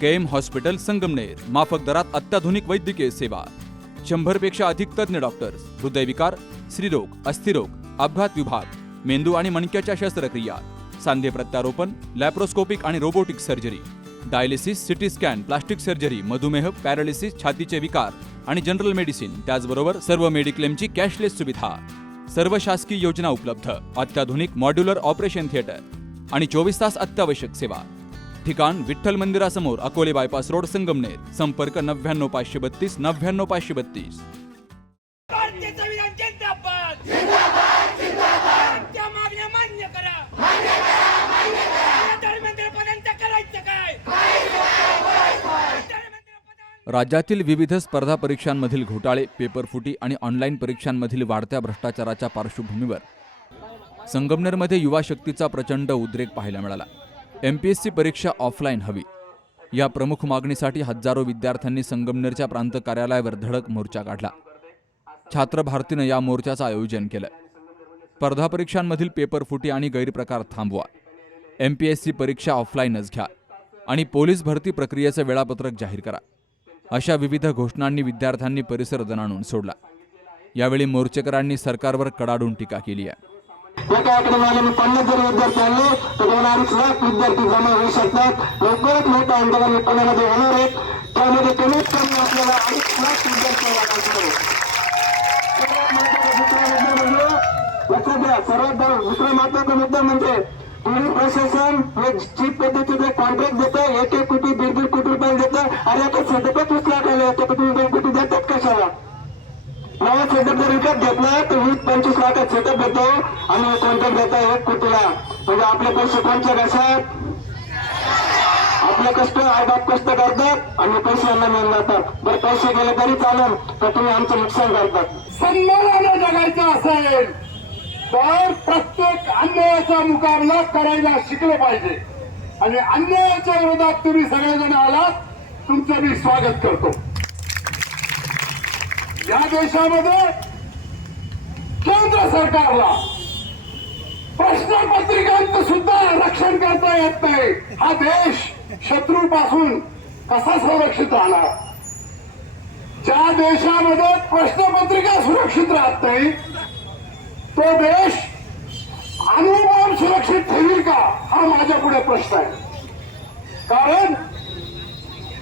KM hospital Sangamner, माफक दरात अत्याधुनिक वैद्यकीय सेवा, 100 पेक्षा अधिक तज्ञ डॉक्टर्स, हृदयविकार, स्त्रीरोग, अस्थिरोग, अपघात विभाग, मेंदू आणि मणक्याच्या शस्त्रक्रिया, सांधे प्रत्यारोपण, लॅप्रोस्कोपिक आणि robotic surgery, dialysis, CT scan, plastic surgery, मधुमेह, पॅरालिसिस, छातीचे विकार आणि जनरल मेडिसिन, त्याचबरोबर सर्व मेडिक्लेमची कॅशलेस सुविधा, सर्व शासकीय योजना उपलब्ध, अत्याधुनिक मॉड्युलर ऑपरेशन थिएटर आणि 24 तास अत्यावश्यक सेवा. ठिकाण विठ्ठल मंदिरासमोर, अकोले बायपास रोड, संगमनेर. संपर्क 99 532 99 532. भारतीय संविधान जिंदाबाद जिंदाबाद जिंदाबाद. त्या मागण्या मान्य करा मान्य करा मान्य करा. धर्मेंद्रपदांचं करायचं काय? राज्यातील विविध स्पर्धा परीक्षांमधील घोटाळे, पेपरफुटी आणि ऑनलाईन परीक्षांमधील वाढत्या भ्रष्टाचाराच्या पार्श्वभूमीवर संगमनेरमध्ये युवा शक्तीचा प्रचंड उद्रेक पाहायला मिळाला. MPSC परीक्षा ऑफलाईन हवी या प्रमुख मागणीसाठी हजारो विद्यार्थ्यांनी संगमनेरच्या प्रांत कार्यालयावर धडक मोर्चा काढला. छात्र भारतीनं या मोर्चाचं आयोजन केलं. स्पर्धा परीक्षांमधील पेपरफुटी आणि गैरप्रकार थांबवा, MPSC परीक्षा ऑफलाईनच घ्या आणि पोलीस भरती प्रक्रियेचं वेळापत्रक जाहीर करा, अशा विविध घोषणांनी विद्यार्थ्यांनी परिसर दणाणून सोडला. यावेळी मोर्चेकरांनी सरकारवर कडाडून टीका केली आहे. एका आकडेवारीने 50 जर विद्यार्थी आणले तर 2.5 लाख विद्यार्थी जमा होऊ शकतात. लवकरच मोठा आंदोलन पुण्यामध्ये होणार आहे. त्यामध्ये कमीत कमी आपल्याला 2.5 लाख विद्यार्थी सर्वात दुसरा महत्वाचा मुद्दा म्हणजे पोलीस प्रशासन हे चीप पद्धतीचे कॉन्ट्रॅक्ट देतं. 1-1 कोटी 1.5 कोटी रुपये देतं. अरे आता सेटअप 20 लाख आले तर तुम्ही 2 कोटी देतात कशाला? नवा सेटअप जर विकत घेतला तर 20-25 लाखात सेटअप देतो आणि कॉन्ट्रॅक्ट देता 1 कोटीला. म्हणजे आपले पैसे कोणत्या कशात? आपले कष्ट आईबाप कष्ट करतात आणि पैसे यांना मिळून जातात. बरं पैसे गेले तरी चालेल तर तुम्ही आमचं नुकसान करतात. सन्मानाने जगायचं असेल तर प्रत्येक अन्यायाचा मुकाबला करायला शिकले पाहिजे आणि अन्यायाच्या विरोधात तुम्ही सगळेजण आलात, तुमचं मी स्वागत करतो. या देशामध्ये केंद्र सरकारला प्रश्नपत्रिकांचं सुद्धा रक्षण करता येत नाही. हा देश शत्रूपासून कसा सुरक्षित राहणार? ज्या देशामध्ये प्रश्नपत्रिका सुरक्षित राहत नाही तो देश अणुबॉम्ब सुरक्षित ठेवील का, हा माझ्या पुढे प्रश्न आहे. कारण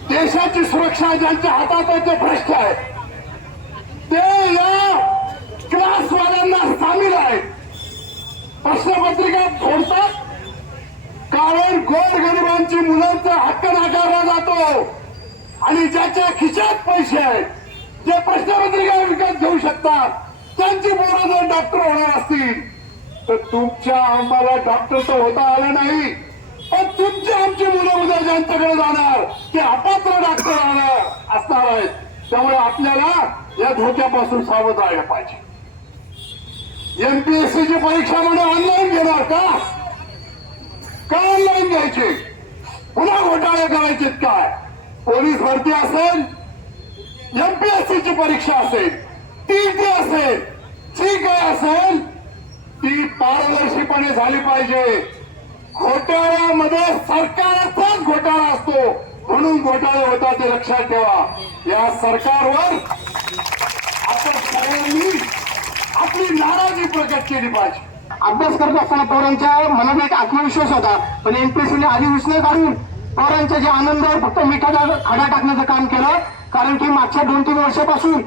देशाची सुरक्षा ज्यांच्या हातात आहे ते भ्रष्ट आहेत. ते या क्लासवाल्यांना सामील आहेत. प्रश्नपत्रिका फोडतात कारण गोरगरिबांची मुलांचा हक्क नाकारला जातो आणि ज्याच्या खिशात पैसे आहेत, जे प्रश्नपत्रिका विकत घेऊ शकतात, त्यांची मुलं जर डॉक्टर होणार असतील तर तुमच्या आम्हाला डॉक्टर तर होता आलं नाही, पण तुमची आमची मुलं उद्या ज्यांच्याकडे जाणार ते अपात्र डॉक्टर असणार आहेत. त्यामुळे आपल्याला या धोक्यापासून सावध राहायला पाहिजे. MPSC ची परीक्षा म्हणजे ऑनलाईन घेणार का? ऑनलाईन घ्यायची? पुन्हा घोटाळे करायचे काय? पोलीस भरती असेल, MPSC ची परीक्षा असेल, TET असेल, जी काय असेल ती पारदर्शीपणे झाली पाहिजे. घोटाळ्यामध्ये सरकारचाच घोटाळा असतो म्हणून घोटाळे होतात ते लक्षात ठेवा. या सरकारवर आपण सगळ्यांनी आपली नाराजी प्रकट केली पाहिजे. अभ्यास करत असताना पोरांच्या मनात एक आत्मविश्वास होता, पण MPSCने अधिवेशने काढून पोरांच्या ज्या आनंदावर फक्त मिठाचा खडा टाकण्याचं काम केलं. कारण की मागच्या 2-3 वर्षापासून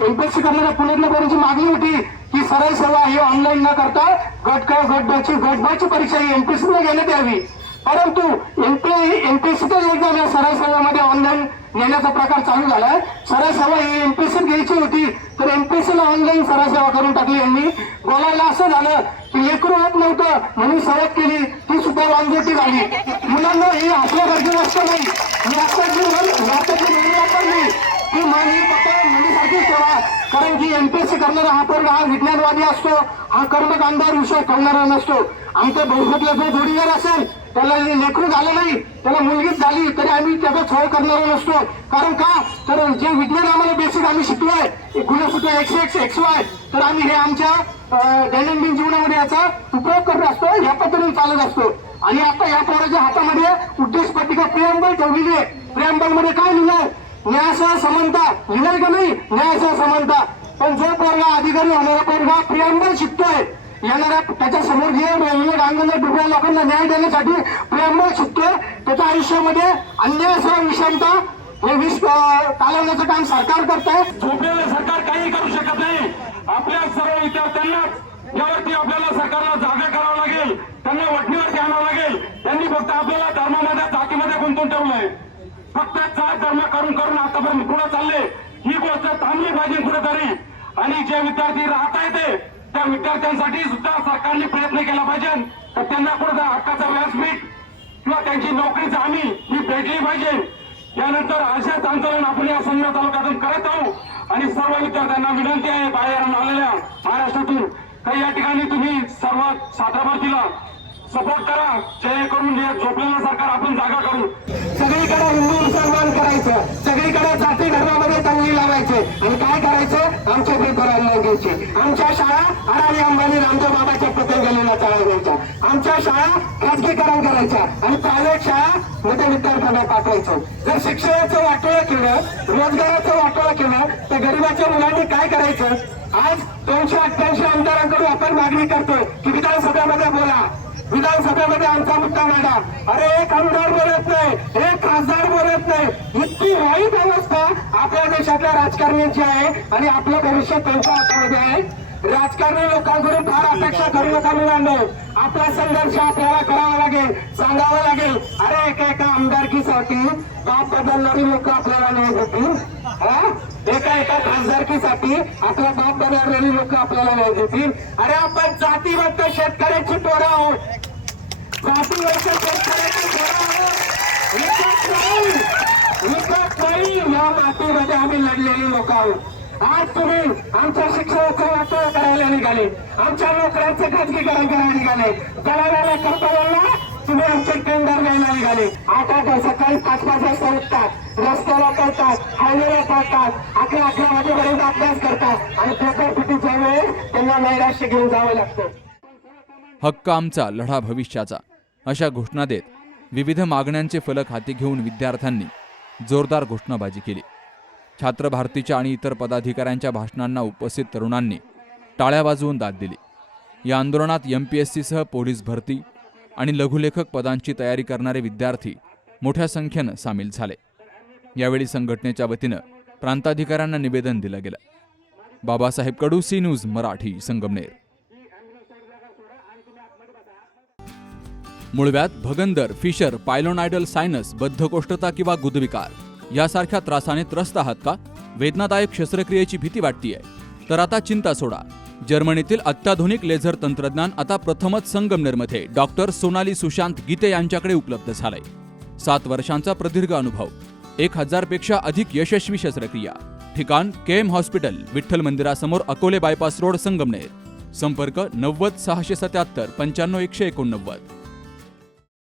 MPSC करणाऱ्या पुण्यातल्या पोरांची मागणी होती की सरळ सेवा ही ऑनलाईन न करता गट परीक्षा ही MPSCने घेण्यात यावी. परंतु MPSCच एक्झाम या सरळ सेवामध्ये ऑनलाईन घेण्याचा प्रकार चालू झाला. सरळ सेवा ही MPSC घ्यायची होती तर MPSCला ऑनलाईन सरळ सेवा करून टाकली यांनी. बोलायला असं झालं की लेकरू होत नव्हतं म्हणून सवत केली, ती सुद्धा वांजोटी झाली. मुलांना ही आपल्याकडची गोष्ट नाही, ही आत्ताची वापरली ती मानवी फक्त मुलीसाठीच ठेवा. कारण की MPSC करणारा हा पोरगा हा विज्ञानवादी असतो, हा कर्मकांडावर विषय ठेवणारा नसतो. आमच्या बहुमतला जो जोडीदार असेल त्याला लेकरू झालं नाही, त्याला मुलगीच झाली तरी आम्ही त्याचा छळ करणारा नसतो. कारण का तर जे विज्ञान आम्हाला बेसिक आम्ही शिकलोय गुणसूत्र XX XY, तर आम्ही हे आमच्या दैनंदिन जीवनामध्ये याचा उपयोग करत असतो, या पद्धतीने चालत असतो. आणि आता या पोराच्या हातामध्ये उद्देश पत्रिका प्रियांबल ठेवलेली आहे. प्रियांबल मध्ये काय लिहिलंय? न्यायासह समानता लिहिलंय का नाही? न्यायासह समानता. पण जो पोरगा अधिकारी होणारा पोरगा प्रियांबल शिकतोय, येणाऱ्या त्याच्या समोर जे रांगणला डुबऱ्या लोकांना न्याय देण्यासाठी प्रियांबल शिकतोय, त्याच्या आयुष्यामध्ये अन्यायासह विषमता हे विष चालवण्याचं काम सरकार करत आहे. झोपलेलं सरकार काही करू शकत नाही. आपल्या सर्व विद्यार्थ्यांना यावरती आपल्याला सरकारला जागा करावं लागेल, त्यांना वटणीवरती आणावं लागेल. त्यांनी फक्त आपल्याला धर्मामध्ये जातीमध्ये गुंतवून ठेवलंय. फक्त जात धर्म करून करून आतापर्यंत पुढे चालले. ही गोष्ट थांबली पाहिजे कुठेतरी. आणि जे विद्यार्थी राहता येते त्या विद्यार्थ्यांसाठी सुद्धा सरकारने प्रयत्न केला पाहिजे. तर त्यांना कुठे हक्काचं व्यासपीठ किंवा त्यांची नोकरीची हमी ही भेटली पाहिजे. यानंतर अशाच आंदोलन आपण या संघ तालुक्यातून करत आहोत. आणि सर्व विद्यार्थ्यांना विनंती आहे, बाहेर आलेल्या महाराष्ट्रातून काही या ठिकाणी तुम्ही सर्व छात्रभरतीला सपोर्ट करा, जेणेकरून हे झोपलेलं सरकार आपण जागा करू. सगळीकडे हिंदू मुसलमान करायचं, सगळीकडे जाती धर्मामध्ये तंगडी लावायचे आणि काय करायचं? आमचे पेपर आणून घ्यायचे. आमच्या शाळा अडाणी अंबानी रामदेव बाबाच्या पतंगलीला चालू द्यायच्या. आमच्या शाळा खाजगीकरण करायच्या आणि प्रायव्हेट शाळा मध्ये विद्यार्थ्यांना पाठवायचं. जर शिक्षणाचं वाटोळं केलं, रोजगाराचं वाटोळं केलं तर गरिबाच्या मुलांनी काय करायचं? आज 288 आमदारांकडून आपण मागणी करतोय की विधानसभेमध्ये बोला, विधानसभेमध्ये आमचा मुद्दा मांडा. अरे एक आमदार बोलत नाही, एक खासदार बोलत नाही. इतकी वाईट अवस्था आपल्या देशातल्या राजकारण्यांची आहे आणि आपलं भविष्य त्यांच्या हातामध्ये आहे. राजकारणी लोकांकडून फार अपेक्षा करू नका मुलांनो. आपला संघर्ष आपल्याला करावा लागेल, सांगावं लागेल. अरे एका आमदारकीसाठी बाप बदलणारी लोक आपल्याला नाही देतील. एका खासदारकीसाठी आपला बाप बदलणारी लोक आपल्याला नाही देतील. अरे आपण जातीवंत शेतकऱ्याची पोरं आहोत, जातीवंत शेतकऱ्याची पोरं आहोत. विकत नाही या मातीमध्ये आम्ही लढलेली लोक आहोत. आज तुम्ही आमच्या शिक्षणाचं वाटोळं करायला निघाले, आमच्या नोकऱ्यांचं खाजगीकरण करायला निघाले, जळालेल्या कर्तव्याला तुम्ही आमचे टेंडर घ्यायला निघाले. 8 सकाळी 5 वाजता उठतात, रस्त्याला करतात, हायवेला पडतात, 11 वाजेपर्यंत अभ्यास करतात आणि पेपर फुटीच्या वेळेस त्यांना नैराश्य घेऊन जावं लागतं. हक्क आमचा, लढा भविष्याचा अशा घोषणा देत विविध मागण्यांचे फलक हाती घेऊन विद्यार्थ्यांनी जोरदार घोषणाबाजी केली. छात्र भारतीच्या आणि इतर पदाधिकाऱ्यांच्या भाषणांना उपस्थित तरुणांनी टाळ्या वाजवून दाद दिली. या आंदोलनात MPSCसह पोलीस भरती आणि लघुलेखक पदांची तयारी करणारे विद्यार्थी मोठ्या संख्येनं सामील झाले. यावेळी संघटनेच्या वतीनं प्रांताधिकाऱ्यांना निवेदन दिलं गेलं. Babasaheb Kadu, C news Marathi, Sangamner. मुळव्याध, भगंदर, फिशर, पायलोनायडल सायनस, बद्धकोष्ठता किंवा गुदविकार यासारख्या त्रासाने त्रस्त आहात का? वेदनादायक शस्त्रक्रियेची भीती वाटतेय? तर आता चिंता सोडा. जर्मनीतील अत्याधुनिक लेझर तंत्रज्ञान आता प्रथमच संगमनेरमध्ये डॉक्टर सोनाली सुशांत गीते यांच्याकडे उपलब्ध झालंय. 7 वर्षांचा प्रदीर्घ अनुभव, 1000 पेक्षा अधिक यशस्वी शस्त्रक्रिया. ठिकाण KM हॉस्पिटल, विठ्ठल मंदिरासमोर, अकोले बायपास रोड, संगमनेर. संपर्क 90 677 95 189.